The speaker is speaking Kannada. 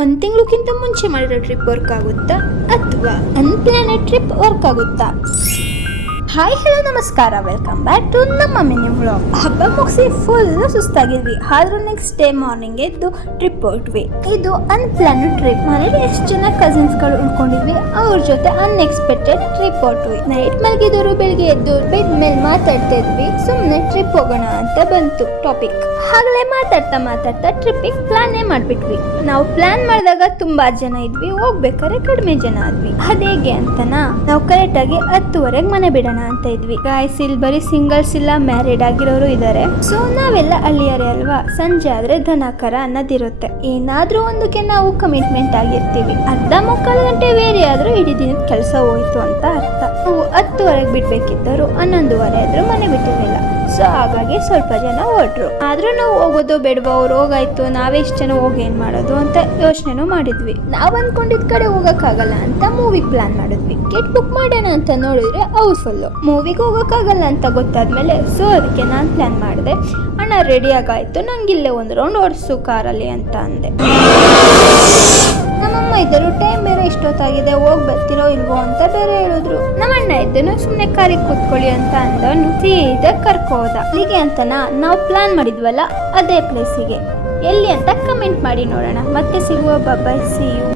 ಒಂದು ತಿಂಗಳಕ್ಕಿಂತ ಮುಂಚೆ ಮಾಡಿರೋ ಟ್ರಿಪ್ ವರ್ಕ್ ಆಗುತ್ತಾ ಅಥವಾ ಅನ್ಪ್ಲಾನೆಡ್ ಟ್ರಿಪ್ ವರ್ಕ್ ಆಗುತ್ತಾ? ಹಾಯ್ ಹಲೋ ನಮಸ್ಕಾರ, ವೆಲ್ಕಮ್ ಬ್ಯಾಕ್ ಟು ನಮ್ಮ ಮಿನಿ ವ್ಲಾಗ್. ಹಬ್ಬ ಮುಗಿಸಿ ಫುಲ್ ಸುಸ್ತಾಗಿದ್ವಿ, ಆದ್ರೂ ನೆಕ್ಸ್ಟ್ ಡೇ ಮಾರ್ನಿಂಗ್ ಎದ್ದು ಟ್ರಿಪ್ ಹೊರಟ್ವಿ. ಇದು ಅನ್ಪ್ಲಾನೆಡ್ ಟ್ರಿಪ್. ಮನೇಲಿ ಎಷ್ಟು ಜನ ಕಸಿನ್ಸ್ ಗಳು ಉಳ್ಕೊಂಡಿದ್ವಿ, ಅವ್ರ ಜೊತೆ ಅನ್ಎಕ್ಸ್ಪೆಕ್ಟೆಡ್ ಟ್ರಿಪ್ ಹೊರಟ್ವಿ. ನೈಟ್ ಮಲಗಿದವರು ಬೆಳಿಗ್ಗೆ ಎದ್ದು ಬೆಡ್ ಮೇಲೆ ಮಾತಾಡ್ತಾ ಇದ್ವಿ, ಸುಮ್ನೆ ಟ್ರಿಪ್ ಹೋಗೋಣ ಅಂತ ಬಂತು ಟಾಪಿಕ್. ಹಾಗಲೇ ಮಾತಾಡ್ತಾ ಟ್ರಿಪ್ಪಿಗೆ ಪ್ಲಾನೇ ಮಾಡ್ಬಿಟ್ವಿ. ನಾವು ಪ್ಲಾನ್ ಮಾಡಿದಾಗ ತುಂಬಾ ಜನ ಇದ್ವಿ, ಹೋಗ್ಬೇಕಾದ್ರೆ ಕಡಿಮೆ ಜನ ಆದ್ವಿ. ಅದೇಗೆ ಅಂತನಾ, ನಾವು ಕರೆಕ್ಟ್ ಆಗಿ 10:30 ಮನೆ ಬಿಡೋಣ ಅಂತ ಇದ್ವಿ. ಗಾಯ್ಸ್, ಇಲ್ಲಿ ಬರೀ ಸಿಂಗಲ್ಸ್ ಇಲ್ಲ, ಮ್ಯಾರಿಡ್ ಆಗಿರೋರು ಇದಾರೆ. ಸೊ ನಾವೆಲ್ಲ ಹಳ್ಳಿಯರೇ ಅಲ್ವಾ, ಸಂಜೆ ಆದ್ರೆ ದನಕರ ಅನ್ನೋದಿರುತ್ತೆ. ಏನಾದ್ರೂ ಒಂದಕ್ಕೆ ನಾವು ಕಮಿಟ್ಮೆಂಟ್ ಆಗಿರ್ತೀವಿ. ಅರ್ಧ ಮುಕ್ಕಾಲು ಗಂಟೆ ಬೇರೆ ಆದ್ರೂ ಇಡೀ ದಿನದ ಕೆಲಸ ಹೋಯ್ತು ಅಂತ ಅರ್ಥ. ನಾವು 10:30 ಬಿಡ್ಬೇಕಿದ್ದವರು 11:30 ಆದ್ರೂ ಮನೆ ಬಿಟ್ಟಿರಲಿಲ್ಲ. ಸೊ ಹಾಗಾಗಿ ಸ್ವಲ್ಪ ಜನ ಹೊರಟ್ರು. ಆದ್ರೂ ನಾವು ಹೋಗೋದು ಬೇಡವಾ, ಅವ್ರು ಹೋಗಾಯ್ತು, ನಾವೆಷ್ಟು ಜನ ಹೋಗಿ ಏನ್ ಮಾಡೋದು ಅಂತ ಯೋಚನೆನೂ ಮಾಡಿದ್ವಿ. ನಾವ್ ಅನ್ಕೊಂಡಿದ್ ಕಡೆ ಹೋಗಕ್ಕಾಗಲ್ಲ ಅಂತ ಮೂವಿಗೆ ಪ್ಲಾನ್ ಮಾಡಿದ್ವಿ. ಟಿಕೆಟ್ ಬುಕ್ ಮಾಡೋಣ ಅಂತ ನೋಡಿದ್ರೆ ಹೌಸ್ಫುಲ್. ಮೂವಿಗೆ ಹೋಗಕ್ಕಾಗಲ್ಲ ಅಂತ ಗೊತ್ತಾದ್ಮೇಲೆ ಸೊ ಅದಕ್ಕೆ ನಾನ್ ಪ್ಲಾನ್ ಮಾಡಿದೆ. ಅಣ್ಣ ರೆಡಿ ಆಗಾಯ್ತು, ನಂಗಿಲ್ಲೇ ಒಂದು ರೌಂಡ್ ಓಡಿಸು ಕಾರಲ್ಲಿ ಅಂತ ಅಂದೆ. ನಮ್ಮಮ್ಮ ಇದ್ದರು ಟೈಮ್ ಬೇರೆ ಇಷ್ಟೊತ್ತಾಗಿದೆ, ಹೋಗಿ ಬರ್ತಿರೋ ಇಲ್ವೋ ಅಂತ ಬೇರೆ ಹೇಳಿದ್ರು. ನಮ್ಮಣ್ಣ ಇದ್ದನು ಸುಮ್ನೆ ಕಾರಿಗೆ ಕೂತ್ಕೊಳ್ಳಿ ಅಂತ ಅಂದವನು ಸೀದಾ ಕರ್ಕೋದ. ಅಲ್ಲಿಗೆ ಅಂತನಾ ನಾವು ಪ್ಲಾನ್ ಮಾಡಿದ್ವಲ್ಲ ಅದೇ ಪ್ಲೇಸಿಗೆ. ಎಲ್ಲಿ ಅಂತ ಕಮೆಂಟ್ ಮಾಡಿ ನೋಡೋಣ. ಮತ್ತೆ ಸಿಗುವ. ಬಾಯ್, ಸಿ ಯು.